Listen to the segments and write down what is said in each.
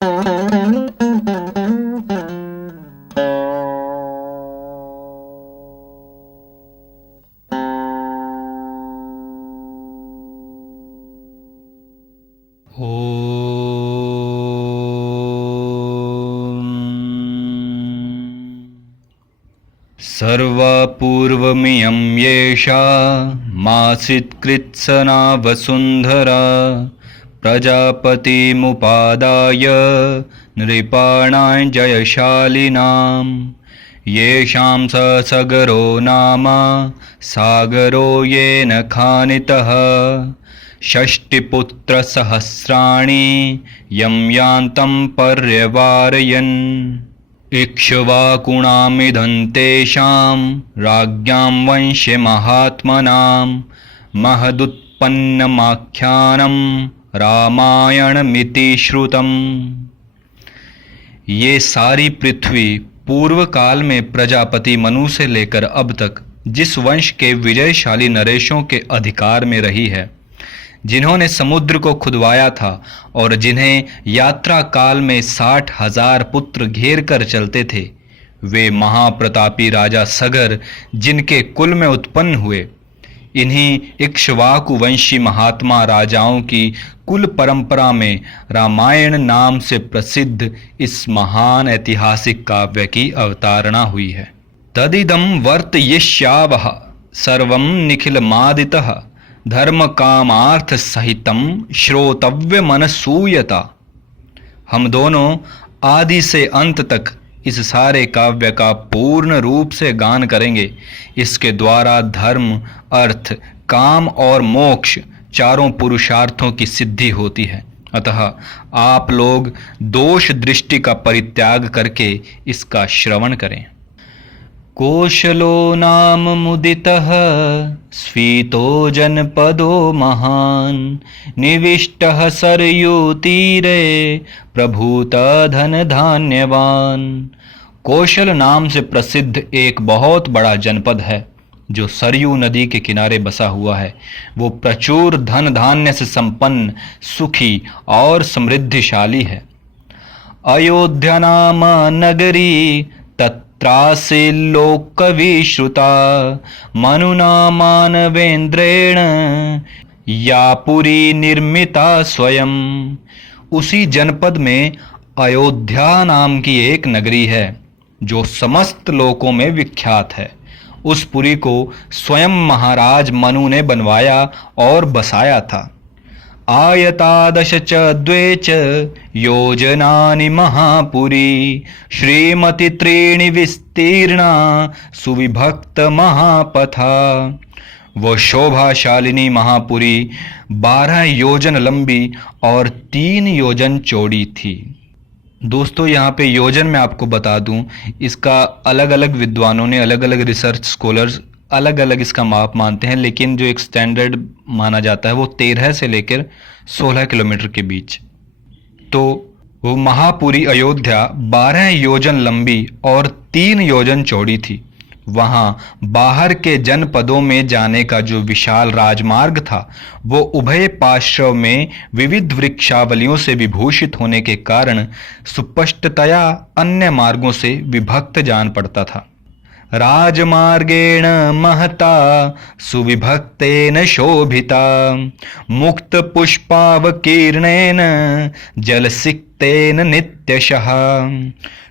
सर्वपूर्वमियं येषा मासीत्कृत्सना वसुन्धरा प्रजापतिमुपादाय नृपाणां जयशालिनां येषां सगरो नाम सागरो येन खानितः षष्टिपुत्रसहस्राणि यं यान्तं पर्यवारयन् इक्ष्वाकुणामिदं तेषां राज्ञां वंशे महात्मनां महदुत्पन्नमाख्यानं रामायणमिति श्रुतम्। ये सारी पृथ्वी पूर्व काल में प्रजापति मनु से लेकर अब तक जिस वंश के विजयशाली नरेशों के अधिकार में रही है, जिन्होंने समुद्र को खुदवाया था और जिन्हें यात्रा काल में 60,000 पुत्र घेर कर चलते थे, वे महाप्रतापी राजा सगर जिनके कुल में उत्पन्न हुए, इन्हीं इक्ष्वाकु वंशी महात्मा राजाओं की कुल परंपरा में रामायण नाम से प्रसिद्ध इस महान ऐतिहासिक काव्य की अवतारणा हुई है। तदिदं वर्तयिष्यावः सर्वं निखिलमादितः धर्म कामार्थ सहितम श्रोतव्य मनसूयता। हम दोनों आदि से अंत तक इस सारे काव्य का पूर्ण रूप से गान करेंगे। इसके द्वारा धर्म, अर्थ, काम और मोक्ष चारों पुरुषार्थों की सिद्धि होती है। अतः आप लोग दोष दृष्टि का परित्याग करके इसका श्रवण करें। कोशलो नाम मुदितः स्फीतो जनपदो महान् निविष्टः सरयूतीरे प्रभूत धन धान्यवान। कौशल नाम से प्रसिद्ध एक बहुत बड़ा जनपद है जो सरयू नदी के किनारे बसा हुआ है। वो प्रचुर धन धान्य से संपन्न, सुखी और समृद्धिशाली है। अयोध्या नाम नगरी त्रासिल्लोकविश्रुता मनुना मानवेंद्रेण या पुरी निर्मिता स्वयं। उसी जनपद में अयोध्या नाम की एक नगरी है जो समस्त लोकों में विख्यात है। उस पुरी को स्वयं महाराज मनु ने बनवाया और बसाया था। आयतादश च द्वे च योजनानि महापुरी श्रीमती त्रीणि विस्तीर्णा सुविभक्त महापथा। वो शोभाशालिनी महापुरी 12 योजन लंबी और 3 योजन चौड़ी थी। दोस्तों, यहाँ पे योजन में आपको बता दूं, इसका अलग अलग विद्वानों ने, अलग अलग रिसर्च स्कॉलर्स अलग अलग इसका माप मानते हैं, लेकिन जो एक स्टैंडर्ड माना जाता है वो 13 से लेकर 16 किलोमीटर के बीच। तो वो महापुरी अयोध्या 12 योजन लंबी और 3 योजन चौड़ी थी। वहाँ बाहर के जनपदों में जाने का जो विशाल राजमार्ग था वो उभय पार्श्व में विविध वृक्षावलियों से विभूषित होने के कारण सुस्पष्टतया अन्य मार्गों से विभक्त जान पड़ता था। राजमार्गेण महता सुविभक्तेन शोभिता मुक्त पुष्पावकीर्णेन जलसिक्तेन नित्यशः।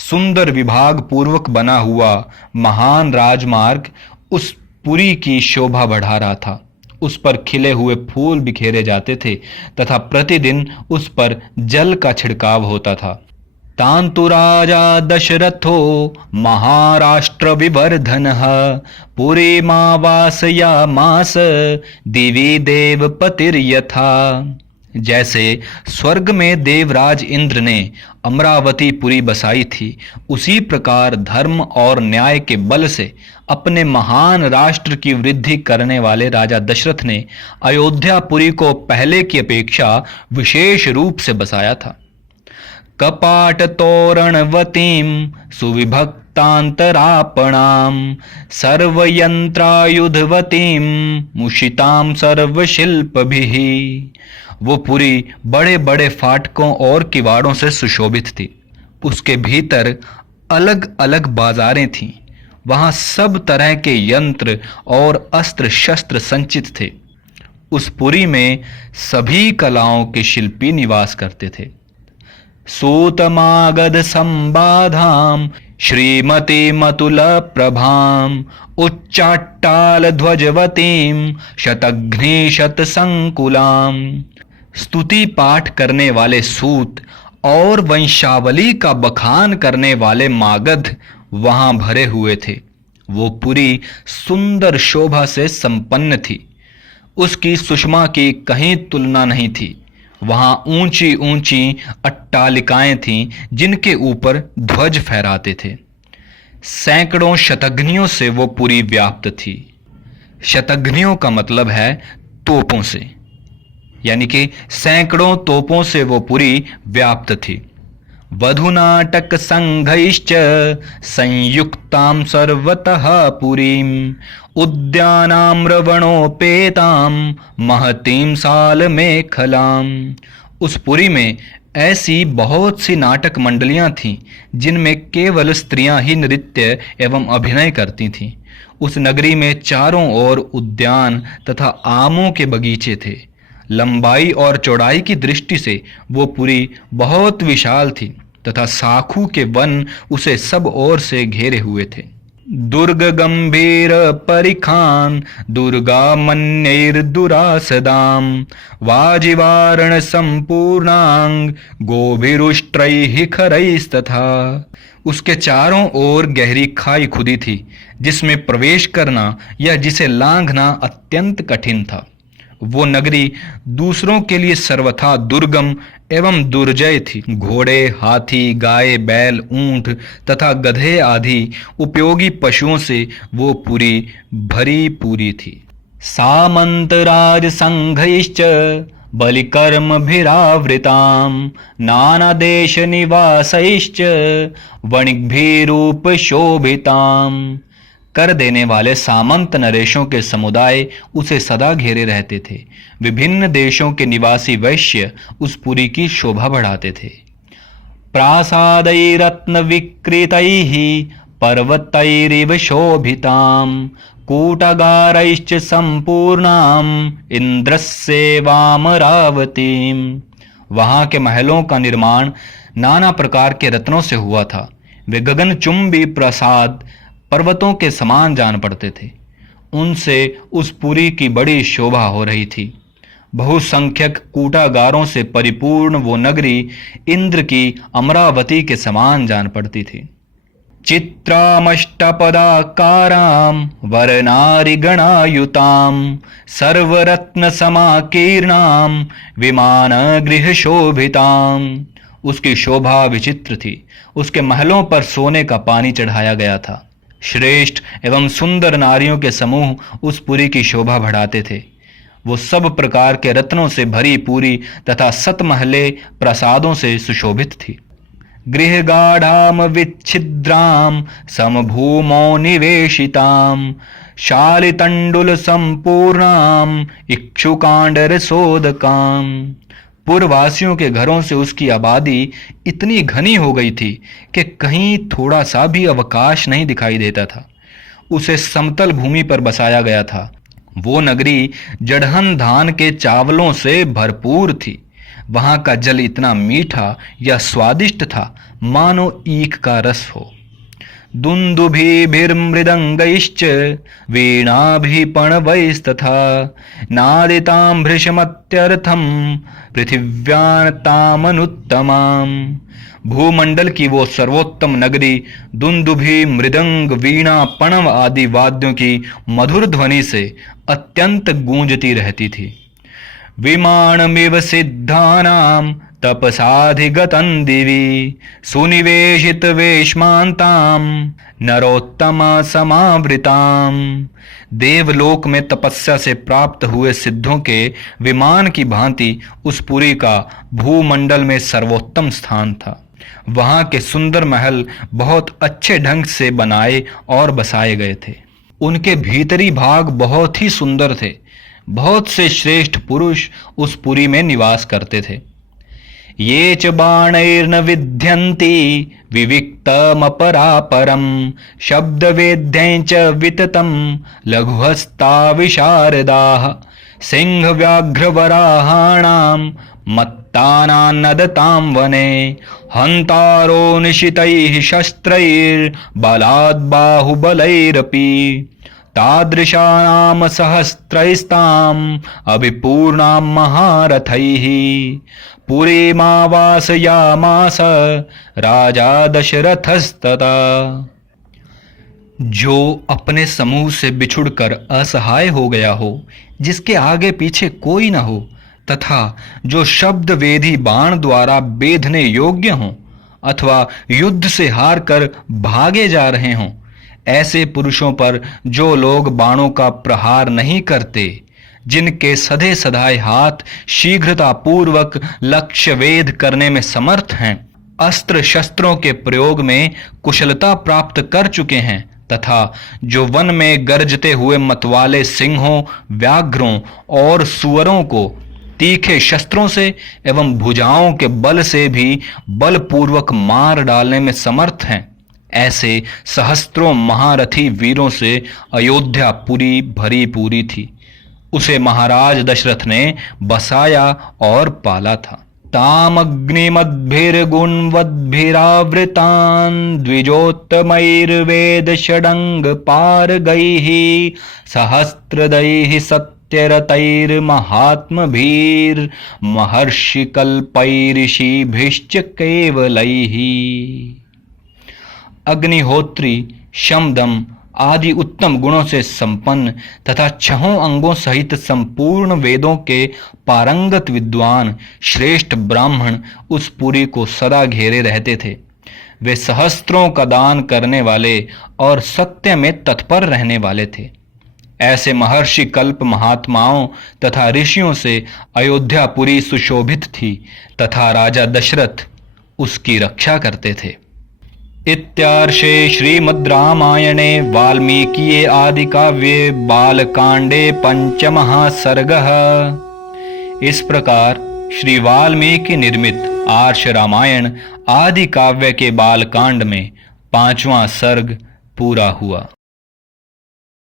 सुंदर विभाग पूर्वक बना हुआ महान राजमार्ग उस पुरी की शोभा बढ़ा रहा था। उस पर खिले हुए फूल बिखेरे जाते थे तथा प्रतिदिन उस पर जल का छिड़काव होता था। तान्तु राजा दशरथो महाराष्ट्र विवर्धनः पुरीमावासयामास दिवि देवपतिर्यथा। जैसे स्वर्ग में देवराज इंद्र ने अमरावती पुरी बसाई थी, उसी प्रकार धर्म और न्याय के बल से अपने महान राष्ट्र की वृद्धि करने वाले राजा दशरथ ने अयोध्यापुरी को पहले की अपेक्षा विशेष रूप से बसाया था। कपाट तोरणवतीं सुविभक्तांतरापणां सर्वयंत्रायुधवतीं मुषितां सर्वशिल्पभिः वो पुरी बड़े बड़े फाटकों और किवाड़ों से सुशोभित थी। उसके भीतर अलग अलग बाजारें थीं। वहां सब तरह के यंत्र और अस्त्र शस्त्र संचित थे। उस पुरी में सभी कलाओं के शिल्पी निवास करते थे। सूतमागध संबाधाम श्रीमती मतुल प्रभाम उच्चाट्टाल ध्वजवतीम शतघ्नि शत संकुलाम। स्तुति पाठ करने वाले सूत और वंशावली का बखान करने वाले मागध वहां भरे हुए थे। वो पुरी सुंदर शोभा से संपन्न थी। उसकी सुषमा की कहीं तुलना नहीं थी। वहां ऊंची ऊंची अट्टालिकाएं थीं जिनके ऊपर ध्वज फहराते थे। सैकड़ों शतघ्नियों से वो पुरी व्याप्त थी। शतघ्नियों का मतलब है तोपों से, यानी कि सैकड़ों तोपों से वो पुरी व्याप्त थी। वधुनाटक संघैश्च संयुक्तां सर्वतः पुरीं उद्यानाम्रवणोपेतां महतीं सालमेखलां। उस पुरी में ऐसी बहुत सी नाटक मंडलियां थीं जिनमें केवल स्त्रियां ही नृत्य एवं अभिनय करती थीं। उस नगरी में चारों ओर उद्यान तथा आमों के बगीचे थे। लंबाई और चौड़ाई की दृष्टि से वो पुरी बहुत विशाल थी तथा साखू के वन उसे सब ओर से घेरे हुए थे। दुर्ग गंभीर परिखान दुर्गा मन्यैर्दुरासदाम वाजिवारण संपूर्णांग गोभिरुष्ट्रैः खरैस्तथा। उसके चारों ओर गहरी खाई खुदी थी जिसमें प्रवेश करना या जिसे लांघना अत्यंत कठिन था। वो नगरी दूसरों के लिए सर्वथा दुर्गम एवं दुर्जय थी। घोड़े, हाथी, गाय, बैल, ऊंट तथा गधे आदि उपयोगी पशुओं से वो पुरी भरी पूरी थी। सामंतराज संघैश्च बलिकर्मभिरावृतां नाना देश निवासैश्च वणिक्भिरूप शोभितां। कर देने वाले सामंत नरेशों के समुदाय उसे सदा घेरे रहते थे। विभिन्न देशों के निवासी वैश्य उस पुरी की शोभा बढ़ाते थे। प्रासादैरत्न विकृतैः पर्वतैरिव शोभितां कूटगारैश्च संपूर्णां इंद्रस्येवामरावतीं। वहां के महलों का निर्माण नाना प्रकार के रत्नों से हुआ था। वे गगनचुंबी प्रासाद पर्वतों के समान जान पड़ते थे। उनसे उस पुरी की बड़ी शोभा हो रही थी। बहुसंख्यक कूटागारों से परिपूर्ण वो नगरी इंद्र की अमरावती के समान जान पड़ती थी। चित्रामष्टपदाकारां वरनारिगणायुतां सर्वरत्न समाकीर्णां विमान गृह शोभितां। उसकी शोभा विचित्र थी। उसके महलों पर सोने का पानी चढ़ाया गया था। श्रेष्ठ एवं सुंदर नारियों के समूह उस पुरी की शोभा बढ़ाते थे। वो सब प्रकार के रत्नों से भरी पूरी तथा सतमहले प्रसादों से सुशोभित थी। गृह गाढ़ाम विच्छिद्राम समभूमौ निवेशिताम शालितंडुल संपूर्णाम इक्षुकांडर सोदकाम। पूर्ववासियों के घरों से उसकी आबादी इतनी घनी हो गई थी कि कहीं थोड़ा सा भी अवकाश नहीं दिखाई देता था। उसे समतल भूमि पर बसाया गया था। वो नगरी जड़हन धान के चावलों से भरपूर थी। वहां का जल इतना मीठा या स्वादिष्ट था मानो ईख का रस हो। दुन्दुभिर्मृदंगैश्च वीणाभिपणवैस्तथा नादितां भृशमत्यर्थं पृथिव्यां तामनुत्तमां। भूमंडल की वो सर्वोत्तम नगरी दुन्दुभि, मृदंग, वीणा, पणव आदि वाद्यों की मधुर ध्वनि से अत्यंत गूंजती रहती थी। विमानमिव सिद्धानां तपसाधिगतं दिवि सुनिवेशित वेश्मान्तां नरोत्तमा समावृतां। देवलोक में तपस्या से प्राप्त हुए सिद्धों के विमान की भांति उस पुरी का भूमंडल में सर्वोत्तम स्थान था। वहां के सुंदर महल बहुत अच्छे ढंग से बनाए और बसाए गए थे। उनके भीतरी भाग बहुत ही सुंदर थे। बहुत से श्रेष्ठ पुरुष उस पुरी में निवास करते थे। ये च बाणैर्न विध्यन्ति विविक्तमपरापरं शब्दवेद्यं च विततं लघुहस्ता विशारदाः सिंहव्याघ्रवराहाणां मत्तानां नदतां वने हन्तारो निशितैः शस्त्रैर्बलाद् बाहुबलैरपि तादृशानां सहस्त्रैस्ताम् अभिपूर्णां महारथैः पुरीमावासयामास राजा दशरथस्तथा। जो अपने समूह से बिछुड़कर असहाय हो गया हो, जिसके आगे पीछे कोई न हो, तथा जो शब्द वेदी बाण द्वारा बेधने योग्य हों अथवा युद्ध से हार कर भागे जा रहे हों, ऐसे पुरुषों पर जो लोग बाणों का प्रहार नहीं करते, जिनके सधे सधाए हाथ शीघ्रता पूर्वक लक्ष्य वेद करने में समर्थ हैं, अस्त्र शस्त्रों के प्रयोग में कुशलता प्राप्त कर चुके हैं, तथा जो वन में गरजते हुए मतवाले सिंहों, व्याघ्रों और सुअरों को तीखे शस्त्रों से एवं भुजाओं के बल से भी बलपूर्वक मार डालने में समर्थ हैं, ऐसे सहस्त्रों महारथी वीरों से अयोध्या पुरी भरी पूरी थी। उसे महाराज दशरथ ने बसाया और पाला था। तामग्निमद्भिर्गुणवद्भिरावृतान् द्विजोत्तमैर्वेद षडंग पारगैः सहस्त्रदैः सत्यरतैर्महात्मभिर्महर्षिकल्पैऋषिभिश्च केवलैः। अग्निहोत्री शमदम आदि उत्तम गुणों से संपन्न तथा छहों अंगों सहित संपूर्ण वेदों के पारंगत विद्वान श्रेष्ठ ब्राह्मण उस पुरी को सदा घेरे रहते थे। वे सहस्त्रों का दान करने वाले और सत्य में तत्पर रहने वाले थे। ऐसे महर्षि कल्प महात्माओं तथा ऋषियों से अयोध्यापुरी सुशोभित थी तथा राजा दशरथ उसकी रक्षा करते थे। इत्यार्षे श्रीमद् रामायणे वाल्मीकिये आदिकाव्ये बालकांडे पंचमः सर्गः। इस प्रकार श्री वाल्मीकि निर्मित आर्ष रामायण आदि काव्य के बालकांड में 5वां सर्ग पूरा हुआ।